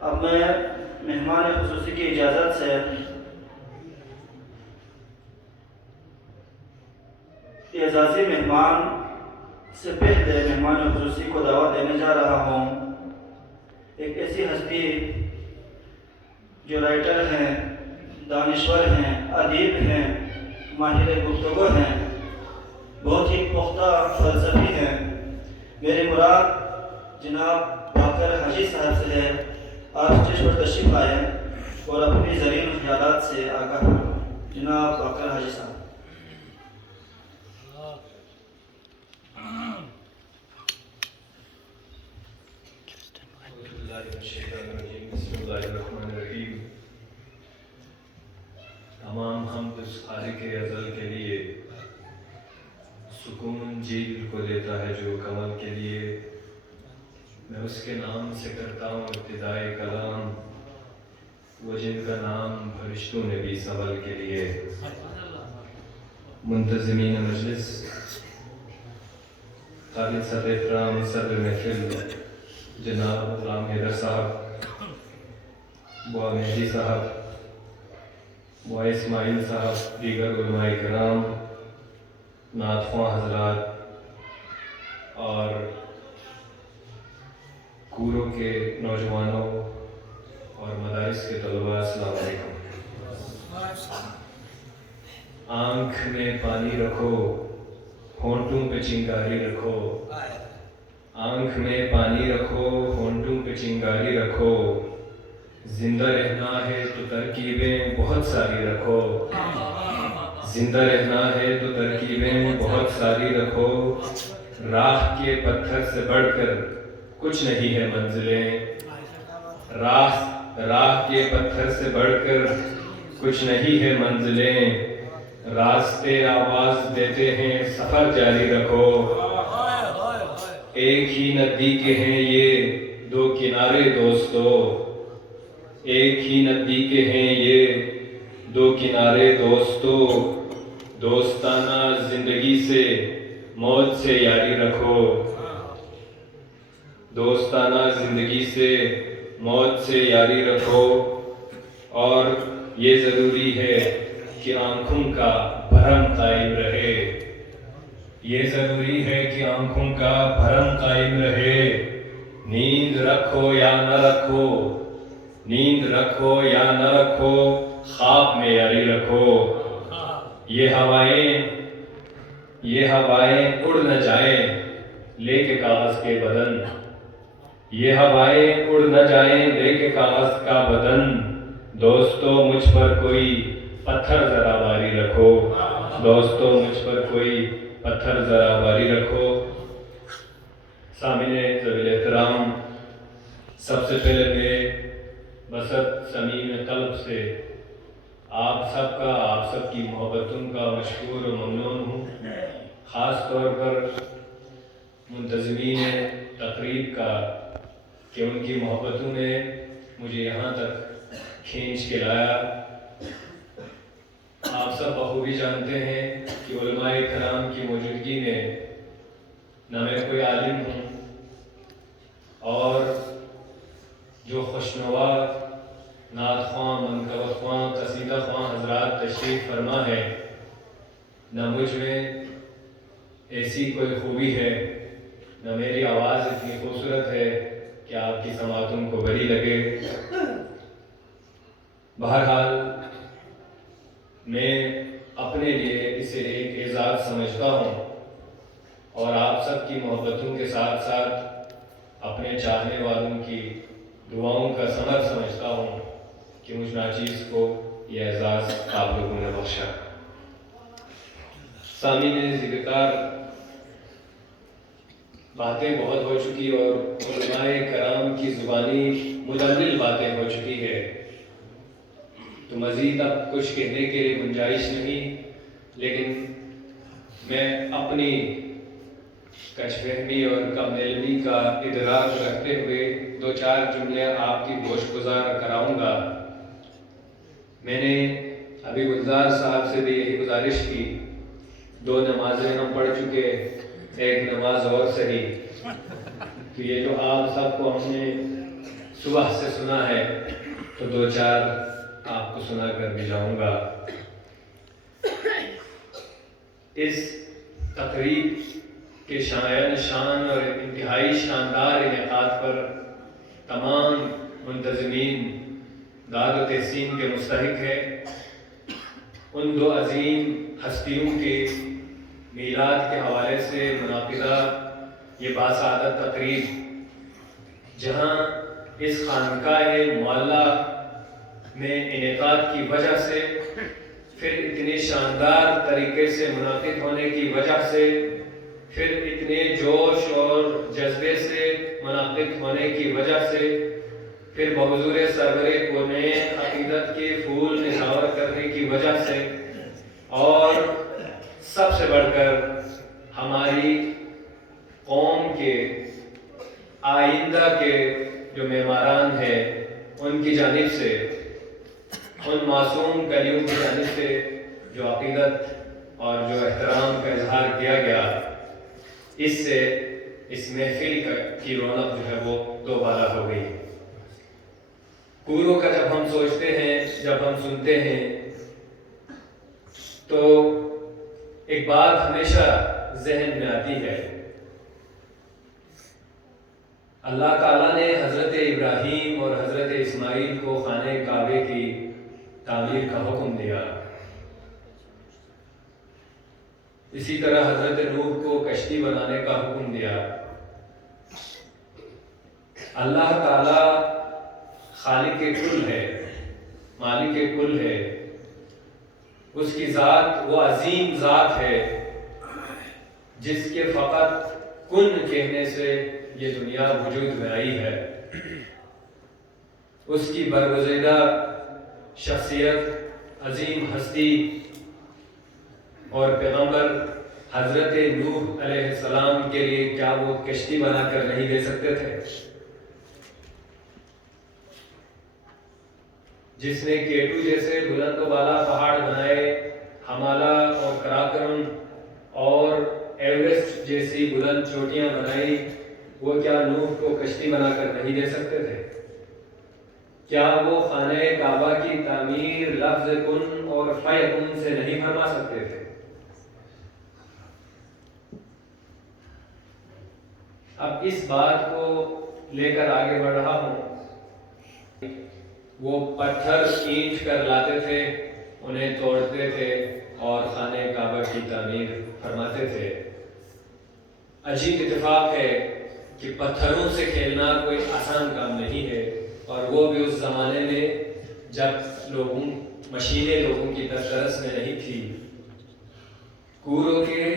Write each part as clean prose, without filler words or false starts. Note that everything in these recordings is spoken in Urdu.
اب میں مہمان خصوصی کی اجازت سے اعزازی مہمان سے پہلے مہمان خصوصی کو دعوت دینے جا رہا ہوں۔ ایک ایسی ہستی جو رائٹر ہیں، دانشور ہیں، ادیب ہیں، ماہر گفتگو ہیں، بہت ہی پختہ فلسفی ہیں۔ میری مراد جناب باقر حاجی صاحب سے ہے۔ آپ اسٹیج پر تشریف لائیں اور اپنی زرین خیالات سے آگاہ کریں۔ جناب باقر حاجی صاحب۔ بسم اللہ الرحمن الرحیم۔ تمام حمد اس خالق ازل کے لیے، سکون جیل کو دیتا ہے جو کمل کے لیے۔ میں اس کے نام سے کرتا ہوں ابتدائے کلام، وہ جن کا نام فرشتوں نے بھی سنبھل کے لیے۔ منتظمین مجلس، خالد صاحب احترام صدر محفل جناب غلام حیدر صاحب، بوا مہدی صاحب، بوا اسماعیل صاحب، دیگر علماء کرام، نعت خواں حضرات اور کوروں کے نوجوانوں اور مدارس کے طلباء، السلام علیکم۔ آنکھ میں پانی رکھو، ہونٹوں پہ چنگاری رکھو، آنکھ میں پانی رکھو، ہونٹوں پہ چنگاری رکھو، زندہ رہنا ہے تو ترکیبیں بہت ساری رکھو، زندہ رہنا ہے تو ترکیبیں بہت ساری رکھو، راہ کے پتھر سے بڑھ کر کچھ نہیں ہے منزلیں، راہ کے پتھر سے بڑھ کر کچھ نہیں ہے منزلیں، راستے آواز دیتے ہیں سفر جاری رکھو، ایک ہی ندی کے ہیں یہ دو کنارے دوستو، ایک ہی ندی کے ہیں یہ دو کنارے دوستو، دوستانہ زندگی سے موت سے یاری رکھو، دوستانہ زندگی سے موت سے یاری رکھو، اور یہ ضروری ہے کہ آنکھوں کا بھرم قائم رہے، یہ ضروری ہے کہ آنکھوں کا بھرم قائم رہے، نیند رکھو یا نہ رکھو، نیند رکھو یا نہ رکھو، خواب میں یاری رکھو، یہ ہوائیں اڑ نہ جائیں لے کے کاغذ کے بدن، یہ ہوائیں اڑ نہ جائیں لے کے کاغذ کا بدن، دوستو مجھ پر کوئی پتھر ذرا باری رکھو، دوستو مجھ پر کوئی پتھر ذرا باری رکھو۔ سامعین ذویل احترام، سب سے پہلے میں بسط صمیم قلب سے آپ سب کا، آپ سب کی محبتوں کا مشکور و ممنون ہوں، خاص طور پر منتظمین تقریب کا کہ ان کی محبتوں نے مجھے یہاں تک کھینچ کے لایا۔ آپ سب بخوبی جانتے ہیں کہ علماء کرام کی موجودگی میں نہ میں کوئی عالم ہوں، اور جو خوشنوا نعت خواں، منقبت خواں، قصیدہ خواں حضرات تشریف فرما ہے، نہ مجھ میں ایسی کوئی خوبی ہے، نہ میری آواز اتنی خوبصورت ہے کہ آپ کی سماعتوں کو بری لگے۔ بہرحال میں اپنے لیے اسے ایک اعزاز سمجھتا ہوں، اور آپ سب کی محبتوں کے ساتھ ساتھ اپنے چاہنے والوں کی دعاؤں کا ثمر سمجھتا ہوں کہ مجھ ناچیز کو یہ اعزاز آپ لوگوں نے بخشا۔ سامعین ذکر باتیں بہت ہو چکی اور علماء کرام کی زبانی مدلل باتیں ہو چکی ہے، تو مزید اب کچھ کہنے کے لیے گنجائش نہیں، لیکن میں اپنی کچھ فہمی اور کم علمی کا ادراک رکھتے ہوئے دو چار جملے آپ کی گوش گزار کراؤں گا۔ میں نے ابھی گلزار صاحب سے بھی یہی گزارش کی، دو نمازیں ہم پڑھ چکے، ایک نماز اور صحیح، تو یہ جو آپ سب کو ہم نے صبح سے سنا ہے تو دو چار آپ کو سنا کر بھی جاؤں گا۔ اس تقریب کے شان اور انتہائی شاندار انعقاد پر تمام منتظمین داد و تحسین کے مستحق ہے۔ ان دو عظیم ہستیوں کے میلاد کے حوالے سے منعقدہ یہ باسعادت تقریب، جہاں اس خانقاہ معلّہ میں انعقاد کی وجہ سے، پھر اتنے شاندار طریقے سے منعقد ہونے کی وجہ سے، پھر اتنے جوش اور جذبے سے منعقد ہونے کی وجہ سے، پھر بحضور سرور کونین عقیدت کے پھول نثار کرنے کی وجہ سے، اور سب سے بڑھ کر ہماری قوم کے آئندہ کے جو معماران ہیں ان کی جانب سے، ان معصوم کلیوں کی جانب سے جو عقیدت اور جو احترام کا اظہار کیا گیا، اس سے اس محفل کی رونق جو ہے وہ دوبالا ہو گئی۔ کوروں کا جب ہم سوچتے ہیں، جب ہم سنتے ہیں، تو ایک بات ہمیشہ ذہن میں آتی ہے۔ اللہ تعالیٰ نے حضرت ابراہیم اور حضرت اسماعیل کو خانہ کعبے کی تعمیر کا حکم دیا، اسی طرح حضرت نوح کو کشتی بنانے کا حکم دیا۔ اللہ تعالیٰ خالق کل ہے، مالک کل ہے، اس کی ذات وہ عظیم ذات ہے جس کے فقط کن کہنے سے یہ دنیا وجود میں آئی ہے۔ اس کی برگزیدہ شخصیت، عظیم ہستی اور پیغمبر حضرت نوح علیہ السلام کے لیے کیا وہ کشتی بنا کر نہیں دے سکتے تھے؟ جس نے کیٹو جیسے بلند و بالا پہاڑ بنائے، ہمالا اور کراکرم اور ایورسٹ جیسی بلند چوٹیاں بنائی، وہ کیا نوح کو کشتی بنا کر نہیں دے سکتے تھے؟ کیا وہ خانہ کعبہ کی تعمیر لفظ کن اور فیکن سے نہیں فرما سکتے تھے؟ اب اس بات کو لے کر آگے بڑھ رہا ہوں۔ وہ پتھر کھینچ کر لاتے تھے، انہیں توڑتے تھے اور خانہ کعبہ کی تعمیر فرماتے تھے۔ عجیب اتفاق ہے کہ پتھروں سے کھیلنا کوئی آسان کام نہیں ہے، اور وہ بھی اس زمانے میں جب مشینیں لوگوں کی دسترس میں نہیں تھی۔ کوروں کے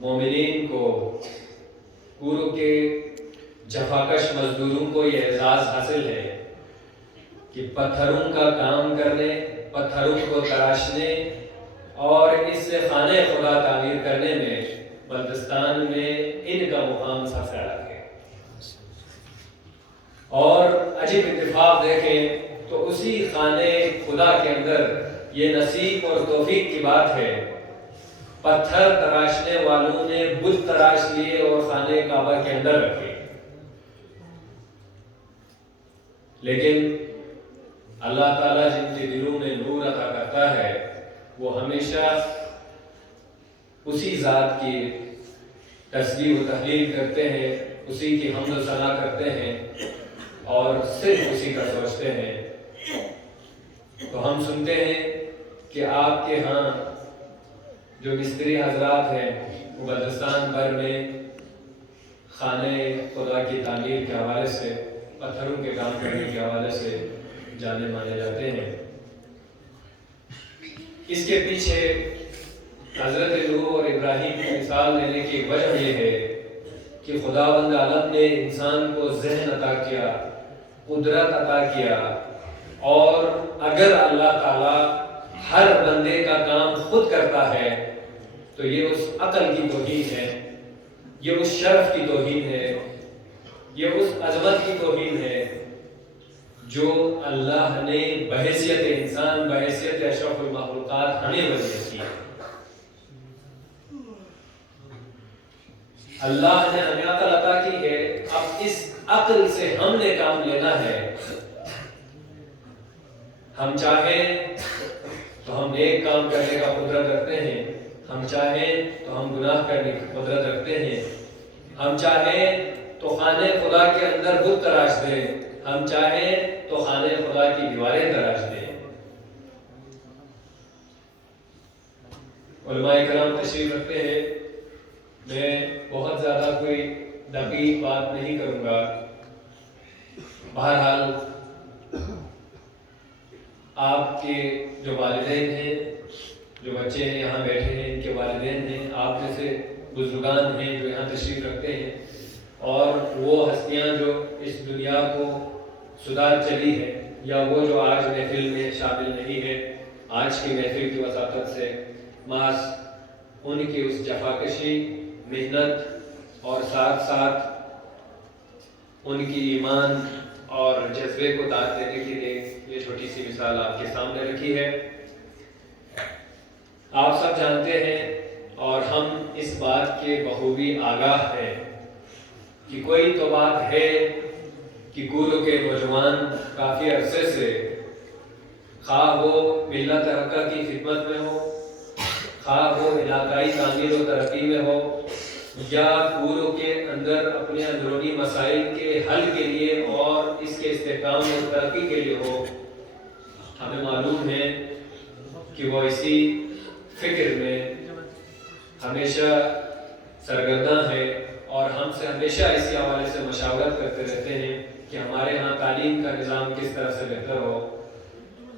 مومنین کو، کوروں کے جفاکش مزدوروں کو یہ اعزاز حاصل ہے کہ پتھروں کا کام کرنے، پتھروں کو تراشنے اور اس سے خانہ خدا تعمیر کرنے میں بلتستان میں ان کا مقام سب سے الگ ہے۔ اور عجیب اتفاق دیکھیں تو اسی خانہ خدا کے اندر یہ نصیب اور توفیق کی بات ہے، پتھر تراشنے والوں نے بت تراش لیے اور خانہ کعبہ کے اندر رکھے، لیکن اللہ تعالیٰ جن کے دلوں میں نور عطا کرتا ہے وہ ہمیشہ اسی ذات کی تسبیح و تحلیل کرتے ہیں، اسی کی حمد و ثنا کرتے ہیں اور صرف اسی کا سوچتے ہیں۔ تو ہم سنتے ہیں کہ آپ کے ہاں جو مستری حضرات ہیں وہ بلتستان بھر میں خانہ خدا کی تعمیر کے حوالے سے، پتھروں کے کام کرنے کے حوالے سے جانے مانے جاتے ہیں۔ اس کے پیچھے حضرت نوح اور ابراہیم کی مثال دینے کی وجہ یہ ہے کہ خداوند عالم نے انسان کو ذہن عطا کیا، قدرت عطا کیا، اور اگر اللہ تعالیٰ ہر بندے کا کام خود کرتا ہے تو یہ اس عقل کی توہین ہے، یہ اس شرف کی توہین ہے، یہ اس عظمت کی توہین ہے جو اللہ نے بحیثیت انسان، بحیثیت اشرف المخلوقات ہمیں وجہ کی۔ اللہ نے ہمیں عقل عطا کی ہے، اب اس عقل سے ہم نے کام لینا ہے. ہم چاہیں تو ہم نیک کام کرنے کا قدرت رکھتے ہیں, ہم چاہیں تو ہم گناہ کرنے کی قدرت رکھتے ہیں, ہم چاہیں تو خانے خدا کے اندر بت تراش دیں, ہم چاہیں تو خانے خدا کی دیواریں تراش دیں. علماء کرام تشریف رکھتے ہیں. میں بہت زیادہ کوئی دقیق بات نہیں کروں گا. بہرحال آپ کے جو والدین ہیں, جو بچے ہیں یہاں بیٹھے ہیں, ان کے والدین ہیں, آپ جیسے بزرگان ہیں جو یہاں تشریف رکھتے ہیں, اور وہ ہستیاں جو اس دنیا کو سدھار چلی ہے, یا وہ جو آج محفل میں شامل نہیں ہے, آج کی محفل کی وساطت سے محض ان کی اس جفاکشی, محنت اور ساتھ ساتھ ان کی ایمان اور جذبے کو داد دینے کے لیے یہ چھوٹی سی مثال آپ کے سامنے رکھی ہے. آپ سب جانتے ہیں اور ہم اس بات کے بخوبی آگاہ ہیں کہ کوئی تو بات ہے کہ گورو کے نوجوان کافی عرصے سے, خواہ وہ ملت حقہ کی خدمت میں ہو, خواہ وہ علاقائی تعمیر و ترقی میں ہو, یا گورو کے اندر اپنے اندرونی مسائل کے حل کے لیے اور اس کے استحکام اور ترقی کے لیے ہو, ہمیں معلوم ہے کہ وہ اسی فکر میں ہمیشہ سرگرداں ہے, اور ہم سے ہمیشہ اسی حوالے سے مشاورت کرتے رہتے ہیں کہ ہمارے ہاں تعلیم کا نظام کس طرح سے بہتر ہو,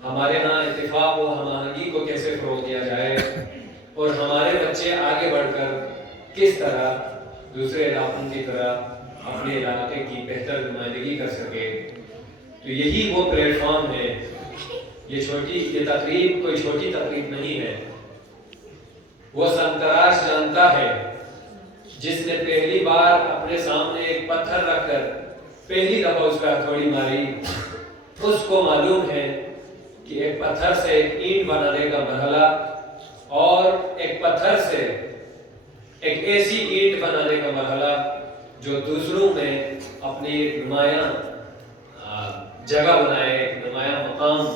ہمارے ہاں اتفاق و ہم آہنگی کو کیسے فروغ دیا جائے, اور ہمارے بچے آگے بڑھ کر کس طرح دوسرے علاقوں کی طرح اپنے علاقے کی بہتر نمائندگی کر سکے. تو یہی وہ پلیٹ فارم ہے. یہ تقریب کوئی چھوٹی تقریب نہیں ہے. وہ سنتراش جانتا ہے جس نے پہلی بار اپنے سامنے ایک پتھر رکھ کر پہلی دفعہ اس پر ہتھوڑی ماری, اس کو معلوم ہے کہ ایک پتھر سے ایک اینٹ بنانے کا مرحلہ, اور ایک پتھر سے ایک ایسی اینٹ بنانے کا مرحلہ جو دوسروں میں اپنی ایک نمایاں جگہ بنائے, ایک نمایاں مقام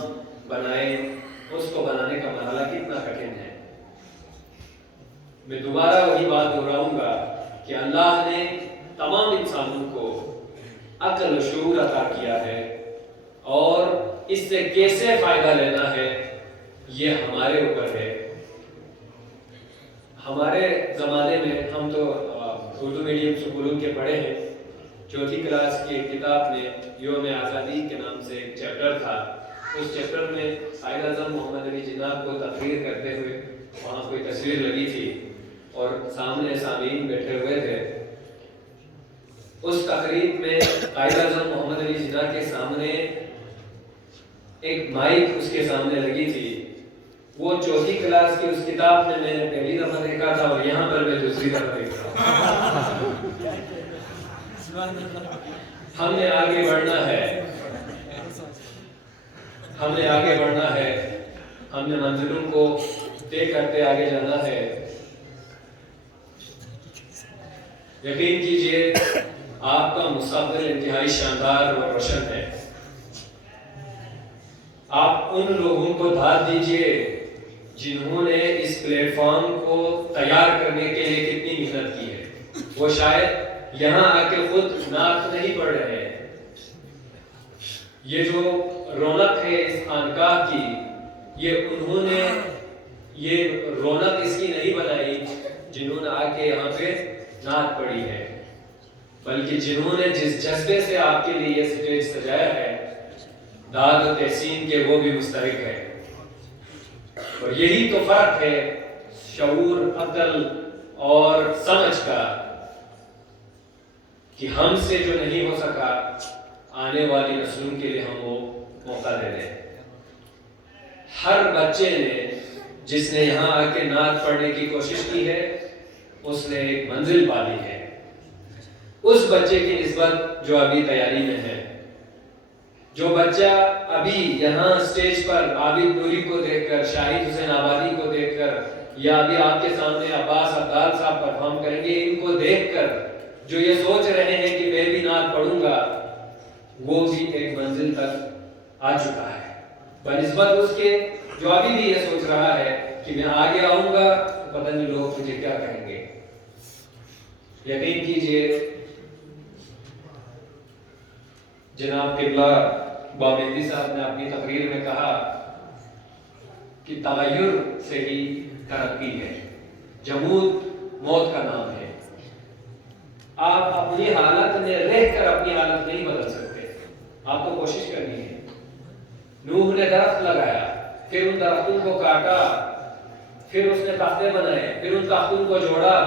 بنائے, اس کو بنانے کا مرحلہ کتنا کٹھن ہے. میں دوبارہ وہی بات دہراؤں گا کہ اللہ نے تمام انسانوں کو عقل و شعور عطا کیا ہے, اور اس سے کیسے فائدہ لینا ہے یہ ہمارے اوپر ہے. ہمارے زمانے میں ہم تو اردو میڈیم اسکولوں کے پڑھے ہیں. چوتھی کلاس کی ایک کتاب میں یوم آزادی کے نام سے ایک چیپٹر تھا. اس چیپٹر میں قائد اعظم محمد علی جناح کو تقریر کرتے ہوئے وہاں کوئی تصویر لگی تھی اور سامنے سامعین بیٹھے ہوئے تھے. اس تقریب میں قائد اعظم محمد علی جناح کے سامنے ایک مائک اس کے سامنے لگی تھی. وہ چوتھی کلاس کی اس کتاب میں نے پہلی دفعہ دیکھا تھا, اور یہاں پر میں دوسری دفعہ دیکھ رہا ہوں. ہم نے آگے بڑھنا ہے, ہم نے آگے بڑھنا ہے, ہم نے منزلوں کو طے کرتے آگے جانا ہے. یقین کیجئے آپ کا مستقبل انتہائی شاندار اور روشن ہے. آپ ان لوگوں کو داد دیجئے جنہوں نے اس پلیٹ فارم کو تیار کرنے کے لیے کتنی محنت کی ہے. وہ شاید یہاں آ کے خود نعت نہیں پڑھ رہے ہیں. یہ جو رونق ہے اس خانقاہ کی, یہ انہوں نے یہ رونق اس کی نہیں بنائی جنہوں نے آ کے یہاں پہ نعت پڑھی ہے, بلکہ جنہوں نے جس جذبے سے آپ کے لیے یہ سٹیج سجایا ہے, داد و تحسین کے وہ بھی مستحق ہے. اور یہی تو فرق ہے شعور, عقل اور سمجھ کا, کہ ہم سے جو نہیں ہو سکا آنے والی نسلوں کے لیے ہم وہ موقع دے دیں. ہر بچے نے جس نے یہاں آ کے نعت پڑھنے کی کوشش کی ہے اس نے ایک منزل پا لی ہے. اس بچے کی نسبت جو ابھی تیاری میں ہے, جو بچہ ابھی یہاں سٹیج پر عابد نوری کو دیکھ کر, شاہد حسین آبادی کو دیکھ کر, یا ابھی آپ کے سامنے عباس عبدال صاحب پرفارم کریں گے, ان کو دیکھ کر جو یہ سوچ رہے ہیں کہ میں بھی نعت پڑھوں گا، وہ بھی ایک منزل تک آ چکا ہے، بنسبت اس کے جو ابھی بھی یہ سوچ رہا ہے کہ میں آگے آؤں گا پتہ نہیں لوگ مجھے کیا کہیں گے۔ یقین کیجئے جناب قبلہ بامندی صاحب نے اپنی تقریر میں کہا کہ تغیر سے ہی ترقی ہے، جمود موت کا نام ہے۔ آپ اپنی حالت میں رہ کر اپنی حالت نہیں بدل سکتے، آپ کو کوشش کرنی ہے۔ نوح نے درخت لگایا، پھر ان درختوں کو کاٹا، پھر اس نے تختے بنائے، پھر ان تختوں کو جوڑا،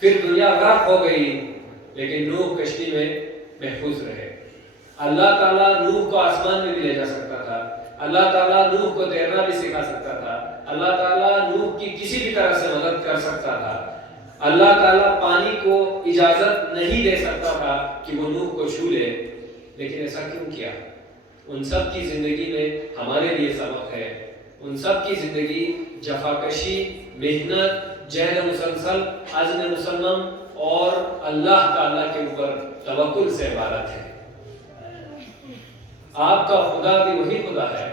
پھر دنیا غرق ہو گئی، لیکن نوح کشتی میں محفوظ رہے۔ اللہ تعالیٰ نوح کو آسمان میں بھی لے جا سکتا تھا، اللہ تعالیٰ نوح کو تیرنا بھی سکھا سکتا تھا، اللہ تعالیٰ نوح کی کسی بھی طرح سے مدد کر سکتا تھا، اللہ تعالیٰ پانی کو اجازت نہیں دے سکتا تھا کہ وہ نوح کو چھو لے، لیکن ایسا کیوں کیا؟ ان سب کی زندگی میں ہمارے لیے سبق ہے، ان سب کی زندگی جفاکشی، محنت، جہد مسلسل، عزم مسلم اور اللہ تعالیٰ کے اوپر توکل سے عبارت ہے۔ آپ کا خدا بھی وہی خدا ہے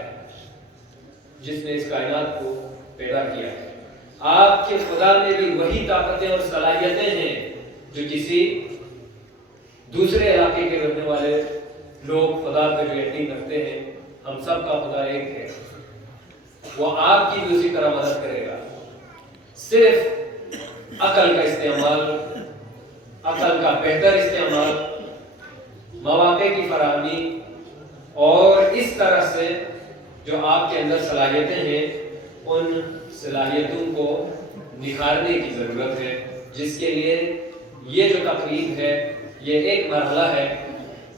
جس نے اس کائنات کو پیدا کیا ہے، آپ کے خدا میں بھی وہی طاقتیں اور صلاحیتیں ہیں جو کسی دوسرے علاقے کے رہنے والے لوگ خدا پہ جو یقین رکھتے ہیں۔ ہم سب کا خدا ایک ہے، وہ آپ کی بھی اسی طرح مدد کرے گا، صرف عقل کا استعمال، عقل کا بہتر استعمال، مواقع کی فراہمی اور اس طرح سے جو آپ کے اندر صلاحیتیں ہیں ان صلاحیتوں کو نکھارنے کی ضرورت ہے، جس کے لیے یہ جو تقریب ہے یہ ایک مرحلہ ہے،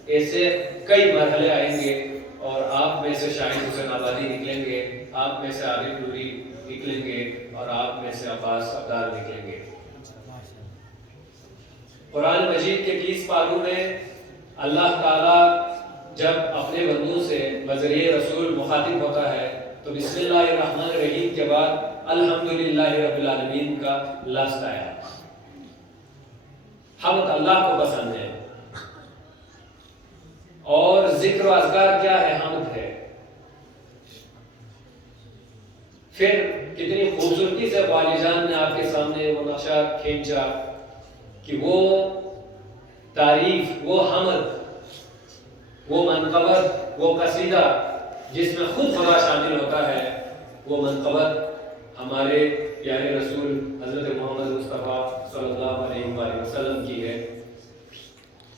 ایسے کئی مرحلے آئیں گے اور آپ میں سے شاہد حسین آبادی نکلیں گے، آپ میں سے عارف نوری نکلیں گے اور آپ میں سے عباس عبدال نکلیں گے۔ قرآن مجید کے 30 پاروں میں اللہ تعالیٰ جب اپنے بندوں سے بذریعہ رسول مخاطب ہوتا ہے تو بسم اللہ الرحمن الرحیم کے بعد الحمدللہ رب العالمین کا لفظ آیا۔ حمد اللہ کو پسند ہے، اور ذکر و اذکار کیا ہے؟ حمد ہے۔ پھر کتنی خوبصورتی سے والی جان نے آپ کے سامنے وہ نقشہ کھینچا کہ وہ تعریف، وہ حمد، وہ منقبت، وہ قصیدہ جس میں خود خدا شامل ہوتا ہے، وہ منقبت ہمارے پیارے رسول حضرت محمد مصطفیٰ صلی اللہ علیہ وآلہ وسلم کی ہے۔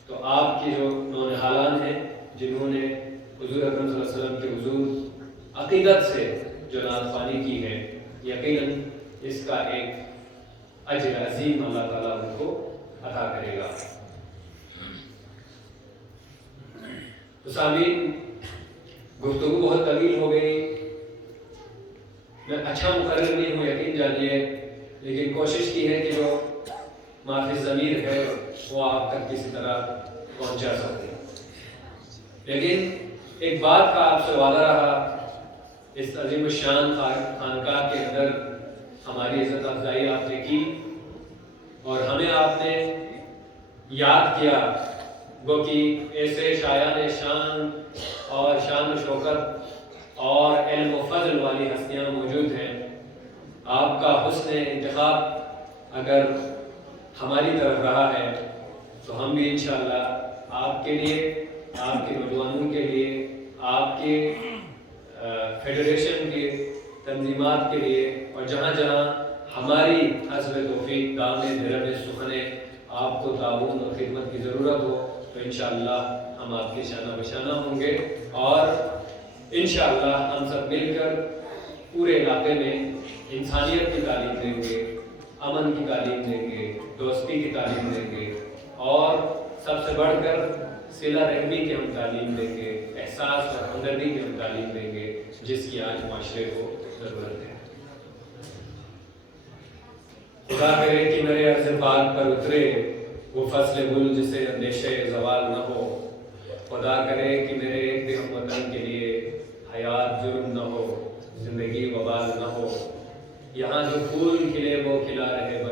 تو آپ کی جو نونہالان ہیں جنہوں نے حضور اکرم صلی اللہ علیہ وسلم کے حضور عقیدت سے جو نعت خوانی کی ہے، یقیناً اس کا ایک اجر عظیم اللہ تعالیٰ ان کو عطا کرے گا۔ تو سامعین، گفتگو بہت طویل ہو گئی، میں اچھا مقرر نہیں ہوں یقین جانیے، لیکن کوشش کی ہے کہ جو معافی ضمیر ہے وہ آپ تک کسی طرح پہنچا سکتے۔ لیکن ایک بات کا آپ سے وعدہ رہا، اس عظیم الشان خانقاہ کے اندر ہماری عزت افزائی آپ نے کی اور ہمیں آپ نے یاد کیا، وہ کہ ایسے شایان شان اور شان و شوکت اور علم و فضل والی ہستیاں موجود ہیں۔ آپ کا حسن انتخاب اگر ہماری طرف رہا ہے تو ہم بھی انشاءاللہ آپ کے لیے، آپ کے نوجوانوں کے لیے، آپ کے فیڈریشن کے تنظیمات کے لیے اور جہاں جہاں ہماری حسب توفیق دامن درب سخن آپ کو تعاون اور خدمت کی ضرورت ہو تو انشاءاللہ ہم آپ کے شانہ بشانہ ہوں گے، اور انشاءاللہ ہم سب مل کر پورے علاقے میں انسانیت کی تعلیم دیں گے، امن کی تعلیم دیں گے، دوستی کی تعلیم دیں گے، اور سب سے بڑھ کر صلہ رحمی کی ہم تعلیم دیں گے، احساس اور ہمدردی کی ہم تعلیم دیں گے، جس کی آج معاشرے کو ضرورت ہے۔ خدا کرے کہ میرے عرض پاک پر اترے وہ فصل گل جسے اندیشے زوال نہ ہو، خدا کرے کہ میرے ایک بھی ہم وطن کے لیے حیات جرم نہ ہو، زندگی وبال نہ ہو، یہاں جو پھول کھلے وہ کھلا رہے